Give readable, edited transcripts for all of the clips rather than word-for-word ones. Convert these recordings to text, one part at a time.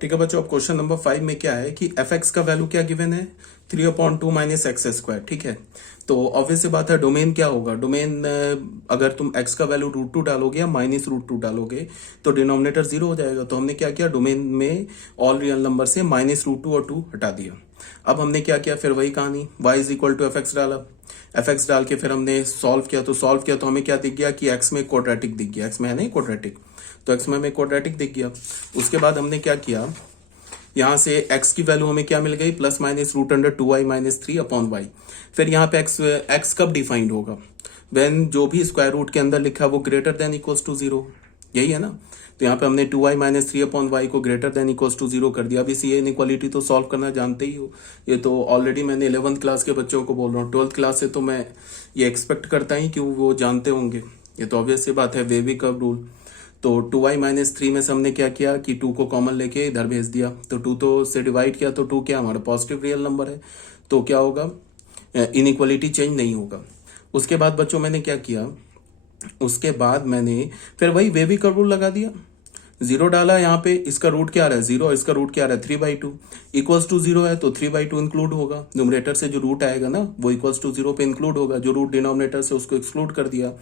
ठीक है बच्चों, अब क्वेश्चन नंबर 5 में क्या है कि एफ एक्स का वैल्यू क्या गिवन है 3/2 माइनस एक्स स्क्वायर। ठीक है, तो ऑब्वियस सी बात है डोमेन क्या होगा, डोमेन अगर तुम एक्स का वैल्यू √2 डालोगे या -√2 डालोगे तो डिनोमिनेटर 0 हो जाएगा। तो हमने क्या किया, डोमेन में ऑल रियल नंबर से -√2 और 2 हटा दिया। अब हमने क्या किया, फिर वही कहानी y is equal to f x डाला। एफ एक्स डाल के फिर हमने सॉल्व किया तो हमें क्या दिख गया कि एक्स में क्वाड्रेटिक दिख गया, एक्स में है नहीं क्वाड्रेटिक, तो एक्स में हमें क्वाड्रेटिक दिख गया। उसके बाद हमने क्या किया, यहां से x की वैल्यू हमें क्या मिल गई, ±√2y-3/y। फिर यहाँ पे x कब डिफाइंड होगा, व्हेन जो भी स्क्वायर रूट के अंदर लिखा है वो ग्रेटर देन इक्वल्स टू 0, यही है ना। तो यहाँ पे हमने 2y-3/y को ग्रेटर देन इक्वल्स टू 0 कर दिया। अब इसी इनइक्वालिटी तो सॉल्व करना जानते ही हो, ये तो ऑलरेडी मैंने 11th क्लास के बच्चों को बोल रहा हूँ, 12th क्लास से तो मैं ये एक्सपेक्ट करता ही कि वो जानते होंगे, ये तो ऑब्वियस सी बात है, वेवी कर्व रूल। तो 2y-3 में से हमने क्या किया कि 2 को कॉमन लेके इधर भेज दिया, तो 2 तो से डिवाइड किया तो 2 क्या हमारा पॉजिटिव रियल नंबर है, तो क्या होगा, इनइक्वालिटी चेंज नहीं होगा। उसके बाद बच्चों मैंने क्या किया, उसके बाद मैंने फिर वही वेवी कर्व रूल लगा दिया, 0 डाला, यहाँ पे इसका रूट क्या आ रहा है 0, इसका रूट क्या आ रहा है 3/2, इक्वल्स टू 0 है तो 3/2 इंक्लूड होगा, न्यूमरेटर से जो रूट आएगा ना वो इक्वल्स टू 0 पे इंक्लूड होगा, जो रूट डिनोमिनेटर से उसको एक्सक्लूड कर दिया।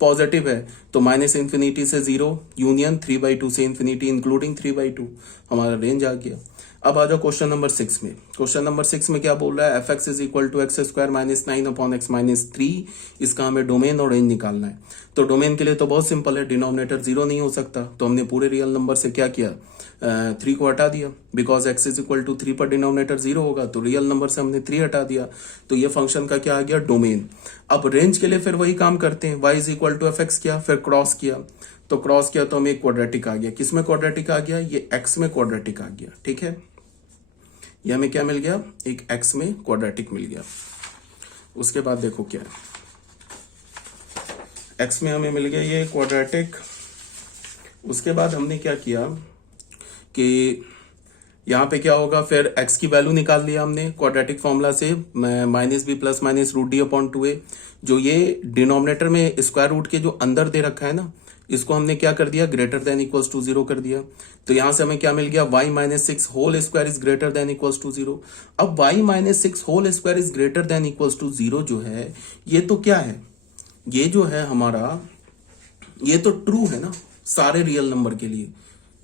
पॉजिटिव है तो -∞ से 0 यूनियन 3/2 से इंफिनिटी इंक्लूडिंग 3/2, हमारा रेंज आ गया। अब आ जाओ क्वेश्चन नंबर 6 में। क्वेश्चन नंबर 6 में क्या बोल रहा है, f x is equal to x square -9/x-3, इसका हमें डोमेन और रेंज निकालना है। तो डोमेन के लिए तो बहुत सिंपल है, डिनोमिनेटर 0 नहीं हो सकता, तो हमने पूरे रियल नंबर से क्या किया, 3 को हटा दिया, because x is equal to 3 पर डिनोमिनेटर 0 होगा, तो रियल नंबर से हमने 3 हटा दिया, तो ये फंक्शन का क्या आ गया, डोमेन। अब रेंज के लिए फिर वही काम करते हैं, y is equal to f x किया, फिर क्रॉस किया, तो क्रॉस किया तो हमें एक क्वाड्रेटिक आ गया। किस में क्वाड्रेटिक आ गया, ये x में क्वाड्रेटिक आ गया। ठीक है, ये हमें क्या मिल गया, एक x में क्वाड्रेटिक मिल गया। उसके बाद देखो क्या है, x में हमें मिल गया ये क्वाड्रेटिक। उसके बाद हमने क्या किया कि यहाँ पे क्या होगा, फिर x की वैल्यू निकाल लिया हमने क्वाड्रेटिक फॉर्मूला से, -b + -√d/2a, जो ये डिनोमिनेटर में स्क्वायर रूट के जो अंदर दे रखा है ना, इसको हमने क्या कर दिया, ग्रेटर देन इक्वल्स टू 0 कर दिया। तो यहां से हमें क्या मिल गया, y-6 whole square is greater than equals to 0। अब y-6 whole square is greater than equals to 0 जो है, ये तो क्या है, ये जो है हमारा, ये तो ट्रू है ना सारे रियल नंबर के लिए।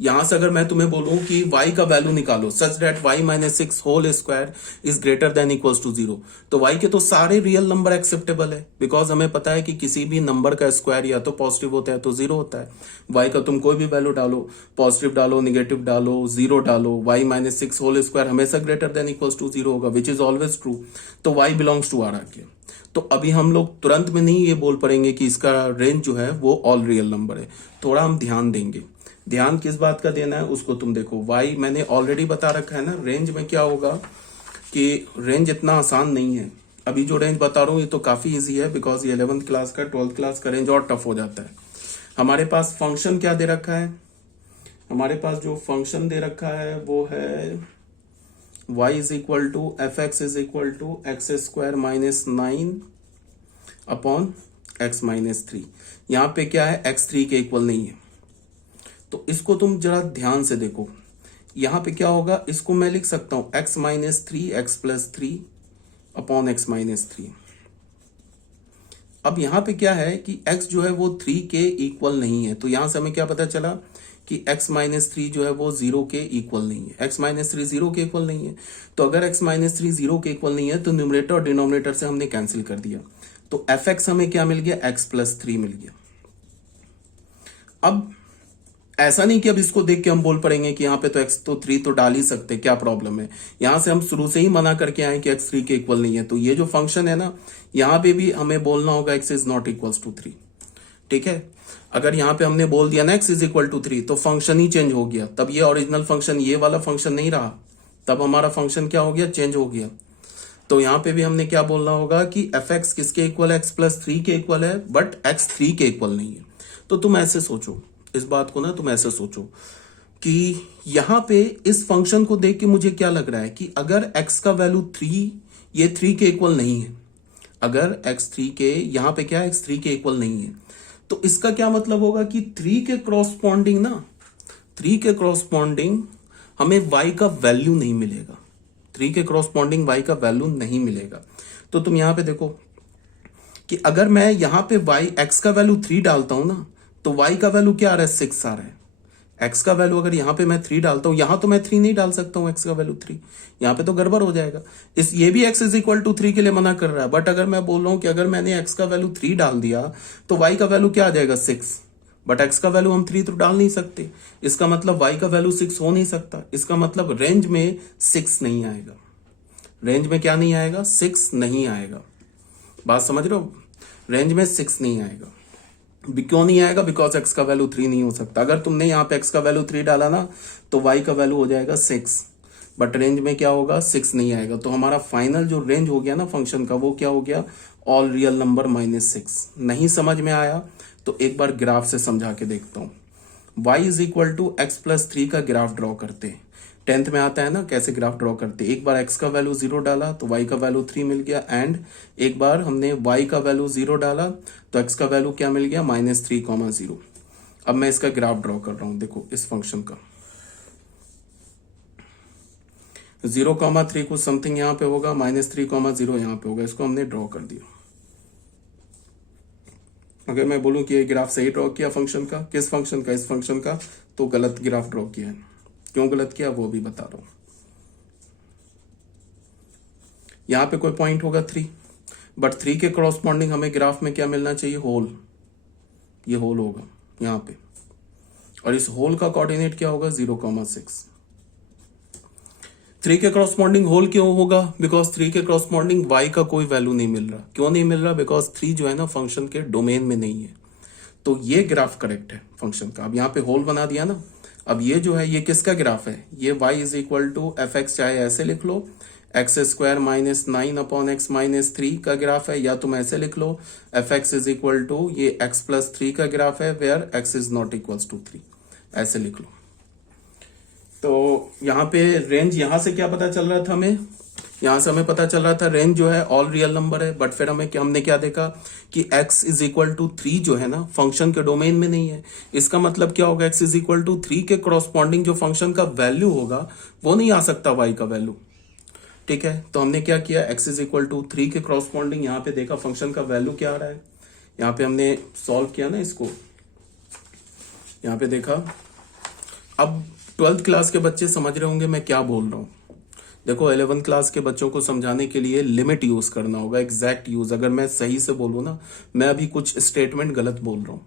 यहां से अगर मैं तुम्हें बोलूं कि y का वैल्यू निकालो such that y-6 whole square is greater than equals to 0, तो y के तो सारे रियल नंबर एक्सेप्टेबल है, बिकॉज हमें पता है कि किसी भी नंबर का स्क्वायर या तो पॉजिटिव होता है तो 0 होता है। y का तुम कोई भी वैल्यू डालो, पॉजिटिव डालो, निगेटिव डालो, 0 डालो, y-6 होल स्क्वायर हमेशा ग्रेटर देन इक्वल्स टू 0 होगा, विच इज ऑलवेज ट्रू। तो y बिलोंग्स टू आर आ गया। तो अभी हम लोग तुरंत में नहीं ये बोल पड़ेंगे कि इसका रेंज जो है वो ऑल रियल नंबर है, थोड़ा हम ध्यान देंगे। ध्यान किस बात का देना है उसको तुम देखो, y मैंने ऑलरेडी बता रखा है ना, रेंज में क्या होगा कि रेंज इतना आसान नहीं है। अभी जो रेंज बता रहा हूं ये तो काफी इजी है, बिकॉज ये 11th क्लास का 12th क्लास का रेंज और टफ हो जाता है। हमारे पास फंक्शन क्या दे रखा है, हमारे पास जो फंक्शन दे रखा है वो है y is equal to f x is equal to x² -9/x-3। यहां पे क्या है, x3 के इक्वल नहीं है, तो इसको तुम जरा ध्यान से देखो। यहां पे क्या होगा, इसको मैं लिख सकता हूं x-3 x+3/x-3। अब यहां पे क्या है कि x जो है वो 3 के इक्वल नहीं है, तो यहां से हमें क्या पता चला कि x-3 जो है वो 0 के इक्वल नहीं है, x-3 0 के इक्वल नहीं है। तो अगर x-3 0 के इक्वल नहीं है तो न्यूमरेटर और डिनोमिनेटर से हमने कैंसिल कर दिया, तो fx हमें क्या मिल गया, x+3 मिल गया। अब ऐसा नहीं कि अब इसको देख के हम बोल पड़ेंगे कि यहाँ पे तो x तो 3 तो डाल ही सकते, क्या प्रॉब्लम है। यहां से हम शुरू से ही मना करके आए कि x 3 के इक्वल नहीं है, तो ये जो फंक्शन है ना, यहाँ पे भी हमें बोलना होगा x is not equals to 3। ठीक है, अगर यहाँ पे हमने बोल दिया ना x इज इक्वल टू 3 तो फंक्शन ही चेंज हो गया, तब ये ओरिजिनल फंक्शन ये वाला फंक्शन नहीं रहा, तब हमारा फंक्शन क्या हो गया, चेंज हो गया। तो यहाँ पे भी हमने क्या बोलना होगा कि एफ एक्स किसके इक्वल है, x+3 के इक्वल है, बट x 3 के इक्वल नहीं है। तो तुम ऐसे सोचो इस बात को ना, तुम ऐसे सोचो कि यहां पे इस फंक्शन को देख के मुझे क्या लग रहा है कि अगर x का वैल्यू 3, ये 3 के इक्वल नहीं है, अगर x 3 के, यहां पे क्या x 3 के इक्वल नहीं है, तो इसका क्या मतलब होगा कि 3 के क्रॉसपॉन्डिंग ना, 3 के क्रॉसपॉन्डिंग हमें y का वैल्यू नहीं मिलेगा, 3 के क्रॉसपॉन्डिंग y का वैल्यू नहीं मिलेगा। तो तुम यहां पे देखो कि अगर मैं यहां पे x का वैल्यू 3 डालता हूं ना, तो y का वैल्यू क्या आ रहा है, 6 आ रहा है। x का वैल्यू अगर यहां पे मैं 3 डालता हूं, यहां तो मैं 3 नहीं डाल सकता हूं, x का वैल्यू 3, यहां पे तो गड़बड़ हो जाएगा। ये भी x इज इक्वल टू 3 के लिए मना कर रहा है। बट अगर मैं बोल रहा हूं कि अगर मैंने x का वैल्यू 3 डाल दिया तो y का वैल्यू क्या आ जाएगा, 6। बट x का वैल्यू हम 3 तो डाल नहीं सकते, इसका मतलब y का वैल्यू 6 हो नहीं सकता। इसका मतलब रेंज में 6 नहीं आएगा। रेंज में क्या नहीं आएगा, 6 नहीं आएगा। बात समझ रहे हो, रेंज में 6 नहीं आएगा। क्यों नहीं आएगा, बिकॉज x का वैल्यू 3 नहीं हो सकता। अगर तुमने यहाँ पे x का वैल्यू 3 डाला ना, तो y का वैल्यू हो जाएगा 6, बट रेंज में क्या होगा, 6 नहीं आएगा। तो हमारा फाइनल जो रेंज हो गया ना फंक्शन का, वो क्या हो गया, ऑल रियल नंबर -6। नहीं समझ में आया तो एक बार ग्राफ से समझा के देखता हूं। y is equal to x plus 3 का ग्राफ ड्रॉ करते हैं। 10th में आता है ना कैसे ग्राफ ड्रॉ करते हैं। एक बार x का वैल्यू 0 डाला तो y का वैल्यू 3 मिल गया, एंड एक बार हमने y का वैल्यू 0 डाला तो x का वैल्यू क्या मिल गया, -3, 0। अब मैं इसका ग्राफ ड्रॉ कर रहा हूं, देखो इस फंक्शन का 0,3 कुछ समथिंग यहाँ पे होगा, -3,0 यहाँ पे होगा। इसको हमने ड्रॉ कर दिया। अगर मैं बोलूं कि ये ग्राफ सही ड्रॉ किया फंक्शन का, किस फंक्शन का, इस फंक्शन का, तो गलत ग्राफ ड्रॉ किया है। क्यों गलत किया वो भी बता रहा हूं। यहां पे कोई पॉइंट होगा 3, बट 3 के क्रॉसपॉन्डिंग हमें ग्राफ में क्या मिलना चाहिए, होल। ये होल होगा यहां पे, और इस होल का कोऑर्डिनेट क्या होगा, 0,6। 3 के क्रॉसपॉन्डिंग होल क्यों होगा, बिकॉज 3 के क्रॉसपॉन्डिंग y का कोई वैल्यू नहीं मिल रहा। क्यों नहीं मिल रहा, बिकॉज 3 जो है ना फंक्शन के डोमेन में नहीं है। तो ये ग्राफ करेक्ट है फंक्शन का। अब यहाँ पे होल बना दिया ना। अब ये जो है ये किसका ग्राफ है, ये y is equal to f x, चाहे ऐसे लिख लो x² -9/(x-3) का ग्राफ है, या तुम ऐसे लिख लो f x is equal to ये x+3 का ग्राफ है, where x is not equal to 3, ऐसे लिख लो। तो यहाँ पे रेंज, यहां से क्या पता चल रहा था हमें, यहां से हमें पता चल रहा था रेंज जो है ऑल रियल नंबर है। बट फिर हमने क्या देखा कि x इज इक्वल टू 3 जो है ना फंक्शन के डोमेन में नहीं है। इसका मतलब क्या होगा, x इज इक्वल टू 3 के क्रॉसपॉन्डिंग जो फंक्शन का वैल्यू होगा वो नहीं आ सकता y का वैल्यू। ठीक है, तो हमने क्या किया, x इज इक्वल टू 3 के क्रॉसपॉन्डिंग यहाँ पे देखा फंक्शन का वैल्यू क्या आ रहा है। यहाँ पे हमने सॉल्व किया ना इसको, यहाँ पे देखा। अब 12th क्लास के बच्चे समझ रहे होंगे मैं क्या बोल रहा हूं। देखो 11th क्लास के बच्चों को समझाने के लिए लिमिट यूज करना होगा, एग्जैक्ट यूज। अगर मैं सही से बोलूं ना, मैं अभी कुछ स्टेटमेंट गलत बोल रहा हूं,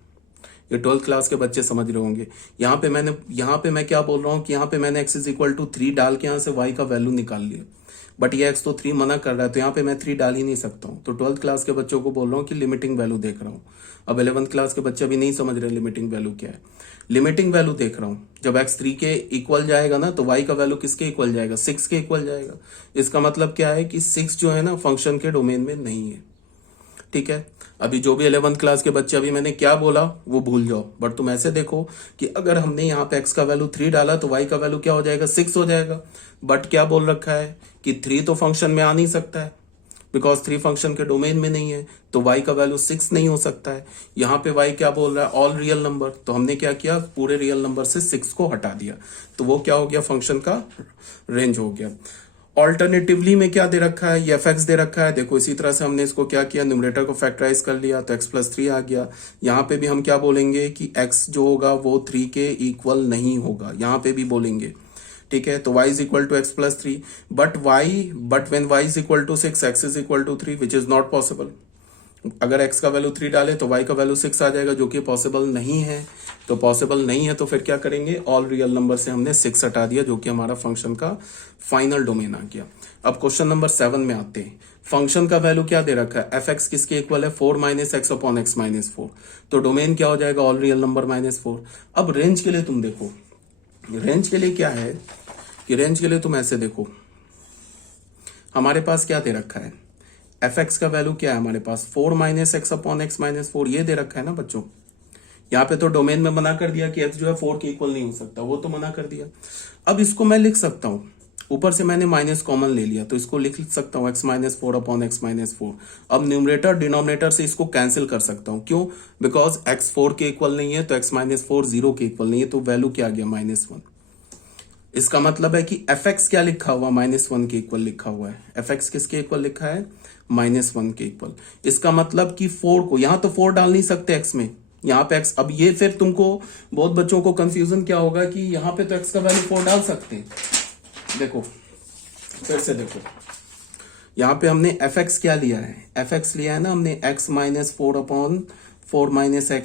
ये 12th क्लास के बच्चे समझ रहे होंगे। यहाँ पे मैं क्या बोल रहा हूँ कि यहाँ पे मैंने x इज इक्वल टू 3 डाल के यहाँ से y का वैल्यू निकाल लिया, बट ये x तो 3 मना कर रहा है, तो यहाँ पे मैं 3 डाल ही नहीं सकता हूँ। तो 12th क्लास के बच्चों को बोल रहा हूँ कि लिमिटिंग वैल्यू देख रहा हूँ। अब 11th क्लास के बच्चे अभी नहीं समझ रहे लिमिटिंग वैल्यू क्या है। लिमिटिंग वैल्यू देख रहा हूँ, जब x 3 के इक्वल जाएगा ना तो y का वैल्यू किसके इक्वल जाएगा, 6 के इक्वल जाएगा। इसका मतलब क्या है कि 6 जो है ना फंक्शन के डोमेन में नहीं है। ठीक है, अभी जो भी 11th क्लास के बच्चे, अभी मैंने क्या बोला वो भूल जाओ, बट तुम ऐसे देखो कि अगर हमने यहाँ पे x का वैल्यू 3 डाला तो y का वैल्यू क्या हो जाएगा, 6 हो जाएगा। बट क्या बोल रखा है कि 3 तो फंक्शन में आ नहीं सकता है, बिकॉज 3 फंक्शन के डोमेन में नहीं है, तो y का वैल्यू 6 नहीं हो सकता है। यहाँ पे y क्या बोल रहा है, ऑल रियल नंबर। तो हमने क्या किया, पूरे रियल नंबर से 6 को हटा दिया, तो वो क्या हो गया, फंक्शन का रेंज हो गया। ऑल्टरनेटिवली में क्या दे रखा है, ये fx दे रखा है। देखो इसी तरह से हमने इसको क्या किया, न्यूमरेटर को फैक्टराइज कर लिया तो x+3 आ गया। यहाँ पे भी हम क्या बोलेंगे कि x जो होगा वो 3 के इक्वल नहीं होगा, यहाँ पे भी बोलेंगे। ठीक है, तो y is equal to x+3, but when y is equal to 6, x is equal to 3, which is not possible. अगर x का वैल्यू 3 डाले तो y का वैल्यू 6 आ जाएगा, जो कि पॉसिबल नहीं है। तो पॉसिबल नहीं है तो फिर क्या करेंगे, ऑल रियल नंबर से हमने 6 हटा दिया, जो कि हमारा फंक्शन का फाइनल डोमेन आ गया। अब क्वेश्चन नंबर 7 में आते हैं। फंक्शन का वैल्यू क्या दे रखा है, f(x) किसके इक्वल है, 4 - x/(x-4). तो डोमेन क्या हो जाएगा, ऑल रियल नंबर -4। अब रेंज के लिए तुम देखो, रेंज के लिए क्या है कि रेंज के लिए तुम ऐसे देखो, हमारे पास क्या दे रखा है, f(x) का वैल्यू क्या है हमारे पास, 4 - x/(x-4), ये दे रखा है ना बच्चों। यहाँ पे तो डोमेन में मना कर दिया कि x जो है 4 के इक्वल नहीं हो सकता, वो तो मना कर दिया। अब इसको मैं लिख सकता हूँ, ऊपर से मैंने माइनस कॉमन ले लिया, तो इसको लिख सकता हूँ x - 4/x-4। अब न्यूमरेटर डिनोमिनेटर से इसको कैंसिल कर सकता हूँ, क्यों, बिकॉज x 4 के इक्वल नहीं है, तो x - 4 0 के इक्वल नहीं है, तो वैल्यू क्या आ गया, -1। इसका मतलब है कि एफ एक्स क्या लिखा हुआ, -1 के इक्वल लिखा हुआ है। एफ एक्स किसके इक्वल लिखा है, -1 के इक्वल। इसका मतलब कि 4 को, यहां तो 4 डाल नहीं सकते एक्स में, यहाँ पे एक्स, अब ये फिर तुमको बहुत बच्चों को कंफ्यूजन क्या होगा कि यहाँ पे तो एक्स का वैल्यू 4 डाल सकते हैं। देखो फिर से देखो, यहाँ पे हमने एफ एक्स क्या लिया है, एफ एक्स लिया है ना हमने x-4/4 - x,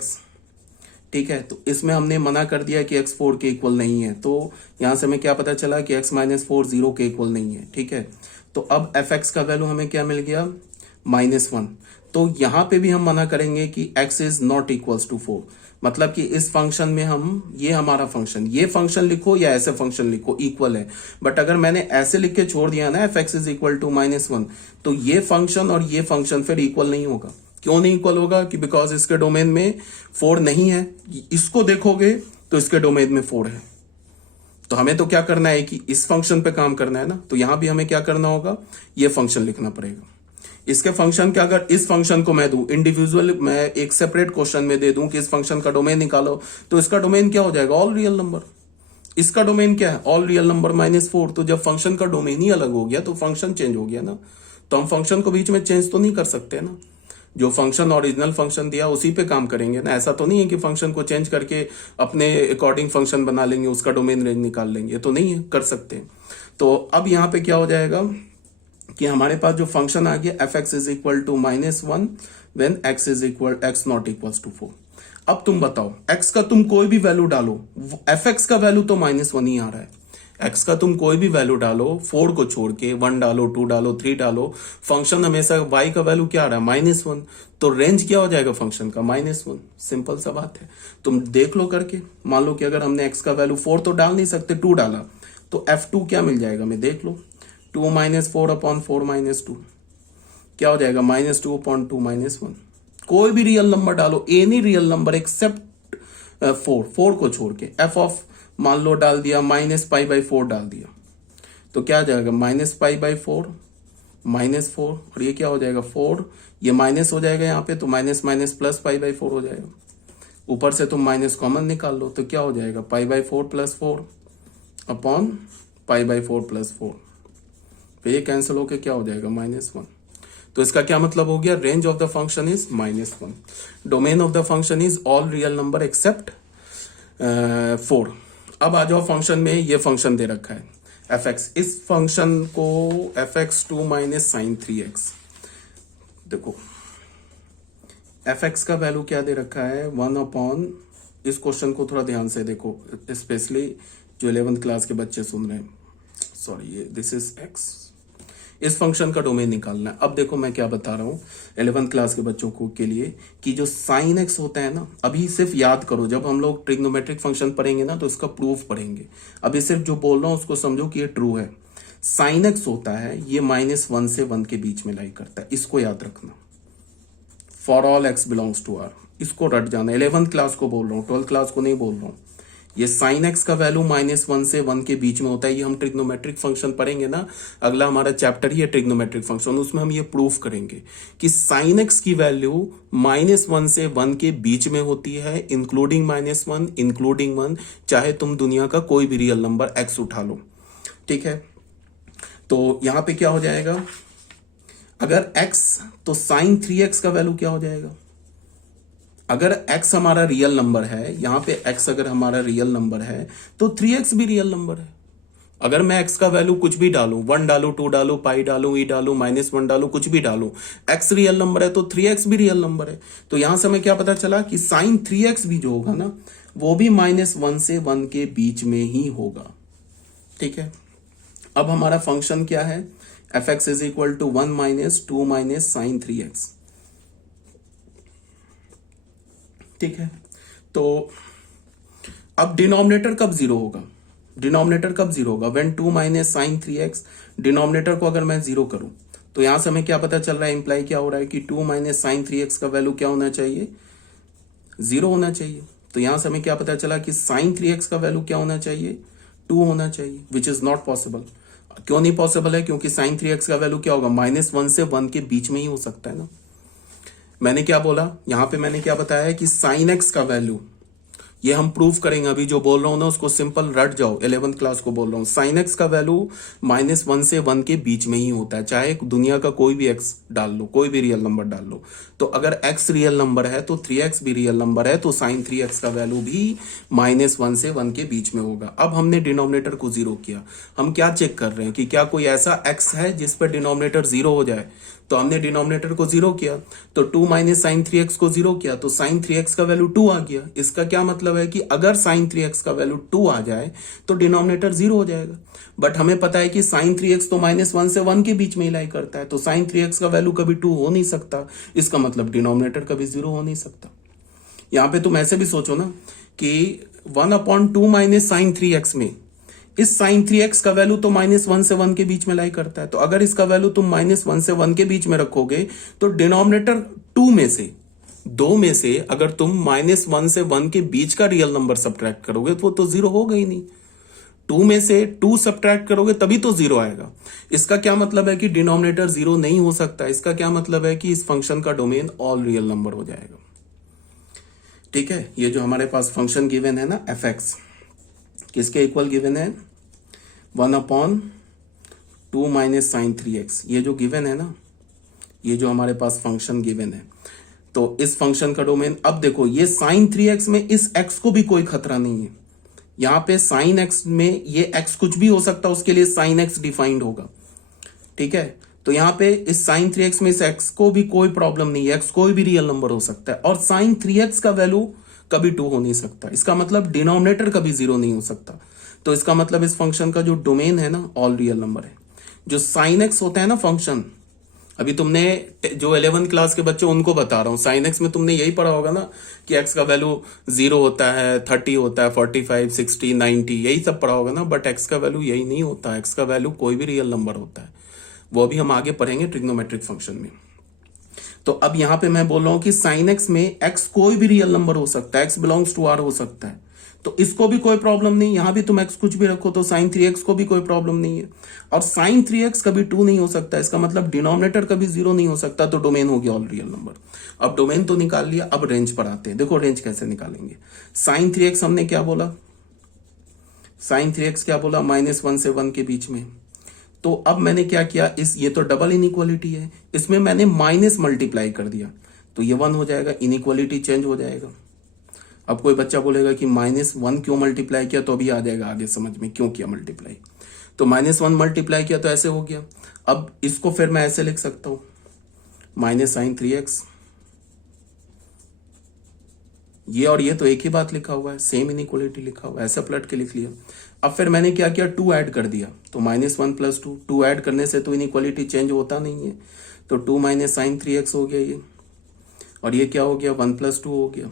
ठीक है। तो इसमें हमने मना कर दिया कि x 4 के इक्वल नहीं है, तो यहां से हमें क्या पता चला कि x-4 0 के इक्वल नहीं है, ठीक है। तो अब एफ एक्स का वैल्यू हमें क्या मिल गया, -1। तो यहां पे भी हम मना करेंगे कि x is not equals to 4, मतलब कि इस फंक्शन में हम, ये हमारा फंक्शन, ये फंक्शन लिखो या ऐसे फंक्शन लिखो इक्वल है, बट अगर मैंने ऐसे लिख के छोड़ दिया ना f x is equal to -1, तो ये फंक्शन और ये फंक्शन फिर इक्वल नहीं होगा। क्यों नहीं इक्वल होगा, कि बिकॉज इसके डोमेन में 4 नहीं है। इसको देखोगे तो इसके डोमेन में 4 है। तो हमें तो क्या करना है कि इस फंक्शन पे काम करना है ना, तो यहां भी हमें क्या करना होगा, ये फंक्शन लिखना पड़ेगा। इसके फंक्शन क्या, अगर इस फंक्शन को मैं दूं इंडिविजुअल, मैं एक सेपरेट क्वेश्चन में दे दूं कि इस फंक्शन का डोमेन निकालो, तो इसका डोमेन क्या हो जाएगा, ऑल रियल नंबर। इसका डोमेन क्या है, ऑल रियल नंबर -4। तो जब फंक्शन का डोमेन ही अलग हो गया तो फंक्शन चेंज हो गया ना, तो हम फंक्शन को बीच में चेंज तो नहीं कर सकते ना। जो फंक्शन ओरिजिनल फंक्शन दिया उसी पे काम करेंगे ना। ऐसा तो नहीं है कि फंक्शन को चेंज करके अपने अकॉर्डिंग फंक्शन बना लेंगे, उसका डोमेन रेंज निकाल लेंगे, तो नहीं है, कर सकते। तो अब यहाँ पे क्या हो जाएगा कि हमारे पास जो फंक्शन आ गया f x is equal to -1 when x not equals to 4। अब तुम बताओ, x का तुम कोई भी वैल्यू डालो, एफ एक्स का वैल्यू तो -1 ही आ रहा है। x का तुम कोई भी वैल्यू डालो, 4 को छोड़ के 1 डालो, 2 डालो, 3 डालो, फंक्शन हमेशा y का वैल्यू क्या आ रहा है, -1। तो रेंज क्या हो जाएगा फंक्शन का, -1। सिंपल सा बात है, तुम देख लो करके। मान लो कि अगर हमने x का वैल्यू 4 तो डाल नहीं सकते, 2 डाला, तो f2 क्या मिल जाएगा, मैं देख लो, 2 - 4/4 - 2 क्या हो जाएगा, -2/2 -1। कोई भी रियल नंबर डालो, एनी रियल नंबर एक्सेप्ट 4 को छोड़ के, एफ ऑफ मान लो डाल दिया -π/4 डाल दिया, तो क्या आ जाएगा, -π/4 -4, और ये क्या हो जाएगा 4, ये माइनस हो जाएगा यहाँ पे, तो माइनस माइनस प्लस π/4 हो जाएगा। ऊपर से तुम माइनस कॉमन निकाल लो, तो क्या हो जाएगा, π/4 + 4 अपॉन π/4 + 4, तो ये कैंसिल होके क्या हो जाएगा, -1। तो इसका क्या मतलब हो गया, range of the function is -1, domain of the function is all real number except 4। अब आ जाओ फंक्शन में, ये फंक्शन दे रखा है एफ एक्स, इस फंक्शन को fx2 - sin 3x, देखो एफ एक्स का वैल्यू क्या दे रखा है, 1/, इस क्वेश्चन को थोड़ा ध्यान से देखो, स्पेशली जो 11th क्लास के बच्चे सुन रहे हैं, सॉरी, ये दिस इज x, इस फंक्शन का डोमेन निकालना है। अब देखो मैं क्या बता रहा हूँ 11th क्लास के बच्चों को के लिए, कि जो साइन एक्स होता है ना, अभी सिर्फ याद करो, जब हम लोग ट्रिग्नोमेट्रिक फंक्शन पढ़ेंगे ना तो इसका प्रूफ पढ़ेंगे। अभी सिर्फ जो बोल रहा हूँ उसको समझो कि ये ट्रू है। साइन एक्स होता है ये -1 से 1 के बीच में लाई करता है, इसको याद रखना। For all x belongs to r, इसको रट जाना। 11th क्लास को बोल रहा हूँ, 12th क्लास को नहीं बोल रहा हूँ। ये साइन एक्स का वैल्यू -1 से 1 के बीच में होता है। ये हम ट्रिग्नोमेट्रिक फंक्शन पढ़ेंगे ना, अगला हमारा चैप्टर ही है ट्रिग्नोमेट्रिक फंक्शन, उसमें हम ये प्रूफ करेंगे कि साइन एक्स की वैल्यू -1 से 1 के बीच में होती है, इंक्लूडिंग -1, इंक्लूडिंग 1, चाहे तुम दुनिया का कोई भी रियल नंबर x उठा लो, ठीक है। तो यहां पे क्या हो जाएगा, अगर x, तो साइन 3x का वैल्यू क्या हो जाएगा, अगर x हमारा रियल नंबर है, यहां पे x अगर हमारा रियल नंबर है तो 3x भी रियल नंबर है। अगर मैं x का वैल्यू कुछ भी डालूं, 1 डालूं, 2 डालूं, पाई डालूं, e डालूं, -1 डालूं, कुछ भी डालूं, x रियल नंबर है तो 3x भी रियल नंबर है। तो यहां से हमें क्या पता चला कि साइन 3x भी जो होगा ना, वो भी -1 से 1 के बीच में ही होगा, ठीक है। अब हमारा फंक्शन क्या है, f x is equal to 1 - 2 - sin 3x, ठीक है। तो अब डिनोमिनेटर कब जीरो होगा, डिनोमिनेटर कब जीरो होगा, व्हेन 2 - sin 3x, डिनोमिनेटर को अगर मैं जीरो करूं तो यहां से हमें क्या पता चल रहा है, इंप्लाई क्या हो रहा है कि 2 - sin 3x का वैल्यू क्या होना चाहिए, 0 होना चाहिए। तो यहां से हमें क्या पता चला कि sin 3x का वैल्यू क्या होना चाहिए, 2 होना चाहिए, विच इज नॉट पॉसिबल। क्यों नहीं पॉसिबल है, क्योंकि sin 3x का वैल्यू क्या होगा, -1 से 1 के बीच में ही हो सकता है ना। मैंने क्या बोला, यहां पे मैंने क्या बताया कि sin x का वैल्यू ये हम प्रूफ करेंगे। अभी जो बोल रहा हूं ना उसको सिंपल रट जाओ, 11th क्लास को बोल रहा हूं। साइन एक्स का वैल्यू -1 से 1 के बीच में ही होता है, चाहे दुनिया का कोई भी एक्स डाल लो, कोई भी रियल नंबर डाल लो। तो अगर एक्स रियल नंबर है तो 3x भी रियल नंबर है, तो साइन 3x का वैल्यू भी -1 से 1 के बीच में होगा। अब हमने डिनोमिनेटर को 0 किया, हम क्या चेक कर रहे हैं कि क्या कोई ऐसा x है जिस पर डिनोमिनेटर 0 हो जाए। तो हमने डिनोमिनेटर को 0 किया, तो 2 माइनस साइन 3x को 0 किया, तो साइन 3x का वैल्यू 2 आ गया। इसका क्या मतलब है कि अगर साइन 3x का वैल्यू 2 आ जाए तो डिनोमिनेटर 0 हो जाएगा। बट हमें पता है कि साइन 3x तो -1 से 1 के बीच में ही लाई करता है, तो साइन 3x का वैल्यू कभी 2 हो नहीं सकता। इसका मतलब डिनोमिनेटर कभी 0 हो नहीं सकता। यहां पे तुम ऐसे भी सोचो ना कि 1/2 माइनस साइन 3x में इस साइन 3x का वैल्यू तो -1 से 1 के बीच में लाई करता है। तो अगर इसका वैल्यू तुम -1 से 1 के बीच में रखोगे तो डिनोमिनेटर 2 में से 2 में से अगर तुम -1 से 1 के बीच का रियल नंबर सब्ट्रैक्ट करोगे तो 0 होगा ही नहीं। 2 में से 2 सब्ट्रैक्ट करोगे तभी तो 0 आएगा। इसका क्या मतलब है कि डिनोमिनेटर 0 नहीं हो सकता। इसका क्या मतलब है कि इस फंक्शन का डोमेन ऑल रियल नंबर हो जाएगा। ठीक है, ये जो हमारे पास फंक्शन गिवन है ना fx, किसके इक्वल गिवन है 1/2 माइनस साइन 3x, ये जो गिवन है ना, ये जो हमारे पास फंक्शन गिवन है, तो इस फंक्शन का डोमेन, अब देखो ये साइन 3x में इस x को भी कोई खतरा नहीं है। यहां पे साइन x में ये x कुछ भी हो सकता है, उसके लिए साइन x डिफाइंड होगा। ठीक है, तो यहां पे इस साइन 3x में इस x को भी कोई प्रॉब्लम नहीं है, x कोई भी रियल नंबर हो सकता है, और साइन 3x का वैल्यू कभी 2 हो नहीं सकता। इसका मतलब डिनोमिनेटर कभी 0 नहीं हो सकता। तो इसका मतलब इस फंक्शन का जो डोमेन है ना ऑल रियल नंबर है। जो साइन एक्स होता है ना फंक्शन, अभी तुमने जो 11th क्लास के बच्चे उनको बता रहा हूं, साइन एक्स में तुमने यही पढ़ा होगा ना कि एक्स का वैल्यू 0 होता है, 30 होता है, 45, 60, 90, यही सब पढ़ा होगा ना। बट एक्स का वैल्यू यही नहीं होता। एक्स का वैल्यू कोई भी रियल नंबर होता है, वो भी हम आगे पढ़ेंगे ट्रिग्नोमेट्रिक फंक्शन में। तो अब यहां पे मैं बोल रहा हूं कि साइन एक्स में एक्स कोई भी रियल नंबर हो सकता है, एक्स बिलोंग्स टू आर हो सकता है, तो इसको भी कोई प्रॉब्लम नहीं। यहां भी तुम एक्स कुछ भी रखो तो साइन 3x को भी कोई प्रॉब्लम नहीं है। और साइन 3x कभी 2 नहीं हो सकता, इसका मतलब डिनोमिनेटर कभी 0 नहीं हो सकता, तो डोमेन हो गया ऑल रियल नंबर। अब डोमेन तो निकाल लिया, अब रेंज पर आते हैं। देखो रेंज कैसे निकालेंगे। साइन 3x हमने क्या बोला, साइन 3x क्या बोला, -1 से 1 के बीच में। तो अब मैंने क्या किया, ये तो डबल इनइक्वालिटी है, इसमें मैंने माइनस मल्टीप्लाई कर दिया, तो ये 1 हो जाएगा, इनइक्वालिटी चेंज हो जाएगा। अब कोई बच्चा बोलेगा कि -1 क्यों मल्टीप्लाई किया, तो अभी आ जाएगा आगे समझ में क्यों किया मल्टीप्लाई। तो -1 मल्टीप्लाई किया तो ऐसे हो गया। अब इसको फिर मैं ऐसे लिख सकता हूं, माइनस साइन 3x, ये और ये तो एक ही बात लिखा हुआ है, सेम इनइक्वालिटी लिखा हुआ है, ऐसा पलट के लिख लिया। अब फिर मैंने क्या किया, 2 ऐड कर दिया, तो -1 + 2, 2 ऐड करने से तो इनइक्वालिटी चेंज होता नहीं है, तो 2 माइनस साइन 3x हो गया ये, और ये क्या हो गया 1 + 2 हो गया,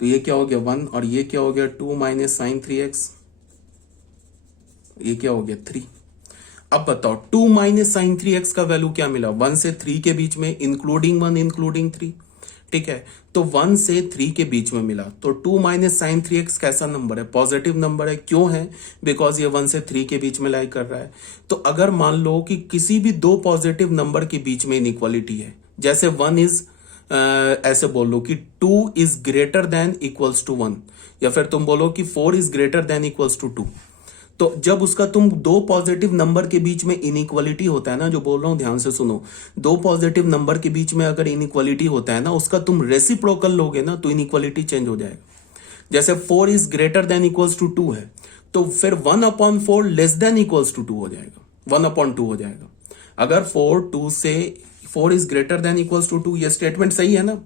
तो ये क्या हो गया 1, और ये क्या हो गया 2 माइनस साइन 3x, ये क्या हो गया 3। अब बताओ 2 माइनस साइन 3x का वैल्यू क्या मिला, 1 से 3 के बीच में, इंक्लूडिंग 1 इंक्लूडिंग 3। ठीक है, तो 1 से 3 के बीच में मिला, तो 2 माइनस साइन 3x कैसा नंबर है, पॉजिटिव नंबर है। क्यों है, बिकॉज ये 1 से 3 के बीच में लाई कर रहा है। तो अगर मान लो कि किसी भी दो पॉजिटिव नंबर के बीच में इनइक्वालिटी है, जैसे 1 इज ऐसे बोल लो कि 2 is greater than equals to 1, या फिर तुम बोलो कि 4 is greater than equals to 2। तो जब उसका तुम दो पॉजिटिव नंबर के बीच में इनइक्वालिटी होता है ना, जो बोल रहा हूं ध्यान से सुनो, दो पॉजिटिव नंबर के बीच में अगर इनइक्वालिटी होता है ना, उसका तुम रेसिप्रोकल लोगे ना तो इनइक्वालिटी चेंज हो जाएगा। जैसे 4 is greater than equals to 2 है, तो फिर 1/4 लेस देन इक्वल्स टू 2 हो जाएगा, 1/2 हो जाएगा। अगर 4 is greater than equals to 2, ये स्टेटमेंट सही है ना,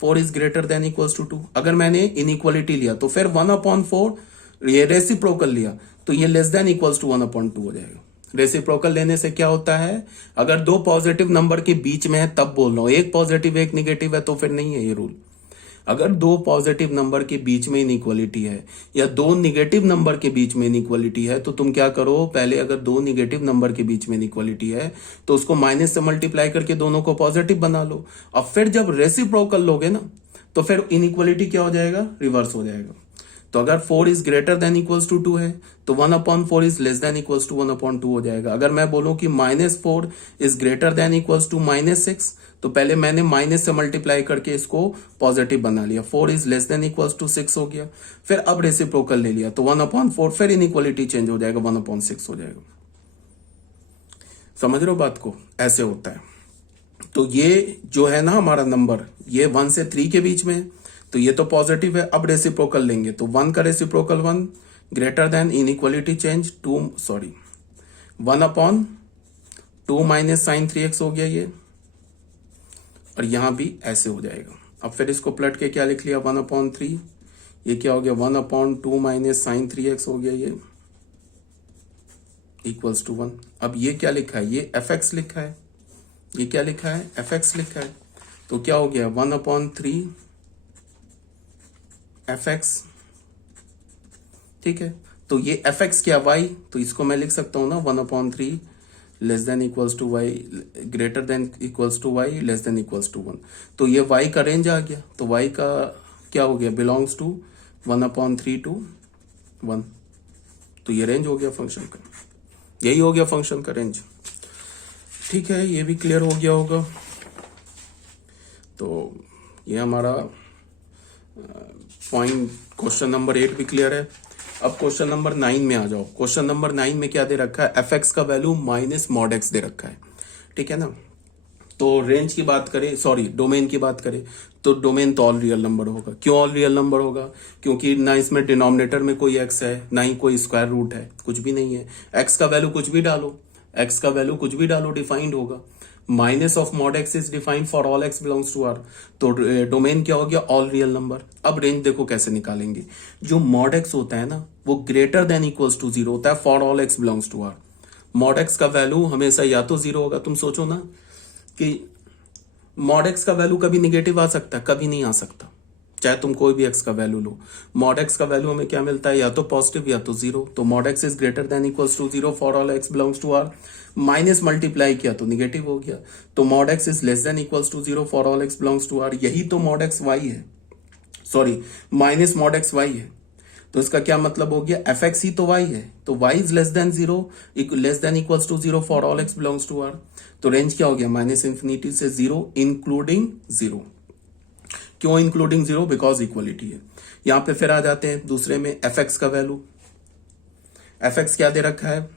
4 is greater than equals to 2। अगर मैंने इनइक्वालिटी लिया तो फिर 1/4 ये रेसिप्रोकल लिया, तो ये लेस देन इक्वल्स टू 1/2 हो जाएगा। रेसिप्रोकल लेने से क्या होता है, अगर दो पॉजिटिव नंबर के बीच में है तब बोल रहा हूं, एक पॉजिटिव एक निगेटिव है तो फिर नहीं है ये रूल। अगर दो पॉजिटिव नंबर के बीच में इनइक्वालिटी है या दो निगेटिव नंबर के बीच में इनइक्वालिटी है, तो तुम क्या करो, पहले अगर दो निगेटिव नंबर के बीच में इनइक्वालिटी है तो उसको माइनस से मल्टीप्लाई करके दोनों को पॉजिटिव बना लो। अब फिर जब रेसिप्रोकल लोगे ना तो फिर इनइक्वालिटी क्या हो जाएगा, रिवर्स हो जाएगा। तो अगर 4 is greater than equals to 2 है तो 1/4 is less than equals to 1/2 हो जाएगा। अगर मैं बोलूं कि -4 is greater than equals to -6 तो पहले मैंने माइनस से मल्टीप्लाई करके इसको पॉजिटिव बना लिया। 4 is less than equals to 6 हो गया। फिर अब रेसिप्रोकल ले लिया तो 1/4, फिर इनइक्वालिटी चेंज हो जाएगा, 1/6 हो जाएगा। समझ रहे हो बात को? ऐसे होता है। तो ये जो है ना हमारा नंबर, ये 1 से 3 के बीच में है, तो ये तो पॉजिटिव है। अब रेसिप्रोकल लेंगे तो 1 का reciprocal 1 greater than inequality change 1/2 minus sign 3x हो गया ये, और यहां भी ऐसे हो जाएगा। अब फिर इसको पलट के क्या लिख लिया, 1/3, ये क्या हो गया 1/2 माइनस साइन 3x हो गया ये, इक्वल्स टू 1। अब ये क्या लिखा है, ये fx लिखा है, ये क्या लिखा है, fx लिखा है। तो क्या हो गया 1/3 fx, ठीक है। तो ये fx क्या y, तो इसको मैं लिख सकता हूं ना 1/3 less than equals to y greater than equals to y less than equals to 1। तो ये y का रेंज आ गया, तो y का क्या हो गया, बिलोंग्स टू 1/3 to 1। तो ये रेंज हो गया फंक्शन का, यही हो गया फंक्शन का रेंज। ठीक है, ये भी क्लियर हो गया होगा। तो ये हमारा पॉइंट क्वेश्चन नंबर 8 भी क्लियर है। अब क्वेश्चन नंबर 9 में आ जाओ। क्वेश्चन नंबर 9 में क्या दे रखा है, fx का वैल्यू माइनस मॉड एक्स दे रखा है, ठीक है ना। तो रेंज की बात करें, सॉरी डोमेन की बात करें, तो डोमेन तो ऑल रियल नंबर होगा। क्यों ऑल रियल नंबर होगा, क्योंकि ना इसमें डिनोमिनेटर में कोई x है, ना ही कोई स्क्वायर रूट है, कुछ भी नहीं है। x का वैल्यू कुछ भी डालो, x का वैल्यू कुछ भी डालो, डिफाइंड होगा। Minus of mod x is defined for all x belongs to R. तो डोमेन क्या हो गया, ऑल रियल नंबर। अब रेंज देखो कैसे निकालेंगे। जो मॉड एक्स होता है ना वो ग्रेटर देन इक्वल्स टू 0 होता है for all x belongs to R. Mod x का वैल्यू हमेशा या तो 0 होगा। तुम सोचो ना कि मॉड एक्स का वैल्यू कभी निगेटिव आ सकता है, कभी नहीं आ सकता, चाहे तुम कोई भी एक्स का वैल्यू लो। मॉड एक्स का वैल्यू हमें क्या मिलता है, या तो पॉजिटिव या तो 0। तो mod x is greater than equals to 0 for all x belongs to R. Minus multiply किया तो निगेटिव हो गया। तो mod x is less than equals to 0 for all x belongs to R. यही तो मॉड एक्स वाई है, sorry minus mod x y है। तो इसका क्या मतलब हो गया, एफ एक्स ही तो वाई है, तो y is less than 0 less than equals to 0 for all x belongs to R. तो रेंज क्या हो गया, माइनस इंफिनिटी से 0 इंक्लूडिंग 0। क्यों इंक्लूडिंग 0, बिकॉज इक्वलिटी है। यहां पे फिर आ जाते हैं दूसरे में, एफ एक्स का वैल्यू। एफ एक्स क्या दे रखा है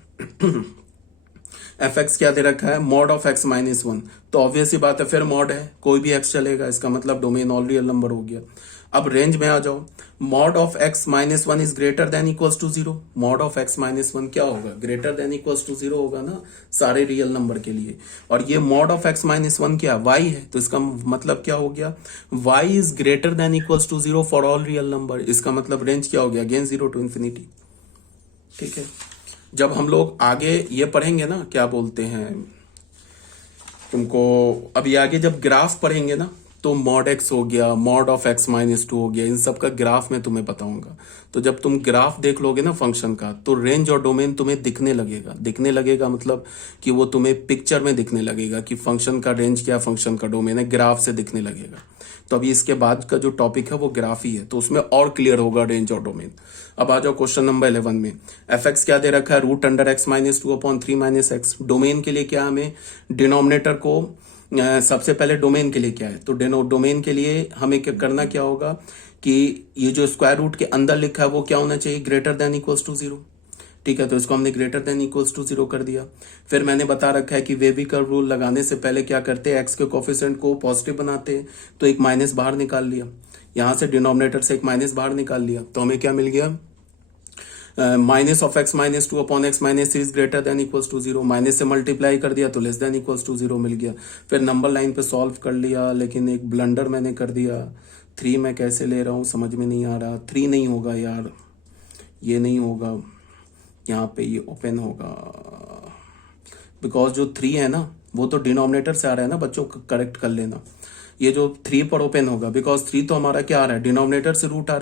एफ एक्स क्या दे रखा है, मॉड ऑफ एक्स माइनस 1। तो ऑब्वियस ही बात है, फिर मॉड है, कोई भी एक्स चलेगा, इसका मतलब डोमेन ऑल रियल नंबर हो गया। अब रेंज में आ जाओ, mod of x minus 1 is greater than equals to 0। Mod of x minus 1 क्या होगा, ग्रेटर देन इक्वल्स टू 0 होगा ना सारे रियल नंबर के लिए। और ये मॉड ऑफ एक्स माइनस 1 क्या, वाई है, तो इसका मतलब क्या हो गया, y is greater than equals to 0 for all real number. इसका मतलब रेंज क्या हो गया, अगेन 0 टू इंफिनिटी। ठीक है, जब हम लोग आगे ये पढ़ेंगे ना, क्या बोलते हैं तुमको, अभी आगे जब ग्राफ पढ़ेंगे ना, तो मॉड एक्स हो गया, मॉड ऑफ एक्स माइनस 2 हो गया, इन सब का ग्राफ मैं तुम्हें बताऊंगा। तो जब तुम ग्राफ देख लोगे ना फंक्शन का, तो रेंज और डोमेन तुम्हें दिखने लगेगा। दिखने लगेगा मतलब कि वो तुम्हें पिक्चर में दिखने लगेगा कि फंक्शन का रेंज क्या, फंक्शन का डोमेन है, ग्राफ से दिखने लगेगा। तो अभी इसके बाद का जो टॉपिक है वो ग्राफ ही है, तो उसमें और क्लियर होगा रेंज और डोमेन। अब आ जाओ क्वेश्चन नंबर 11 में। एफ एक्स क्या दे रखा है, root under x minus 2/3 minus x. Domain के लिए क्या, हमें डिनोमिनेटर को सबसे पहले डोमेन के लिए क्या है, तो डोमेन के लिए हमें क्या करना, क्या होगा कि ये जो स्क्वायर रूट के अंदर लिखा है वो क्या होना चाहिए, ग्रेटर देन इक्वल्स टू 0। ठीक है, तो इसको हमने ग्रेटर देन इक्वल्स टू 0 कर दिया। फिर मैंने बता रखा है कि वेवी कर्व रूल लगाने से पहले क्या करते हैं, एक्स के कोफिशिएंट को पॉजिटिव बनाते हैं, तो एक माइनस बाहर निकाल लिया, यहां से डिनोमिनेटर से एक माइनस बाहर निकाल लिया, तो हमें क्या मिल गया, minus of x minus 2/x minus 3 is greater than equals to 0। Minus से मल्टीप्लाई कर दिया तो लेस देन इक्वल्स टू 0 मिल गया। फिर नंबर लाइन पे सॉल्व कर लिया, लेकिन एक ब्लंडर मैंने कर दिया। 3 मैं कैसे ले रहा हूँ समझ में नहीं आ रहा, 3 नहीं होगा यार, ये नहीं होगा, यहाँ पे ये ओपन होगा, बिकॉज जो 3 है ना वो तो डिनोमिनेटर से आ रहा है ना बच्चों, करेक्ट कर लेना। ये जो 3 पर ओपन होगा, बिकॉज 3 तो हमारा क्या आ रहा है, डिनोमिनेटर से रूट आ रहा है,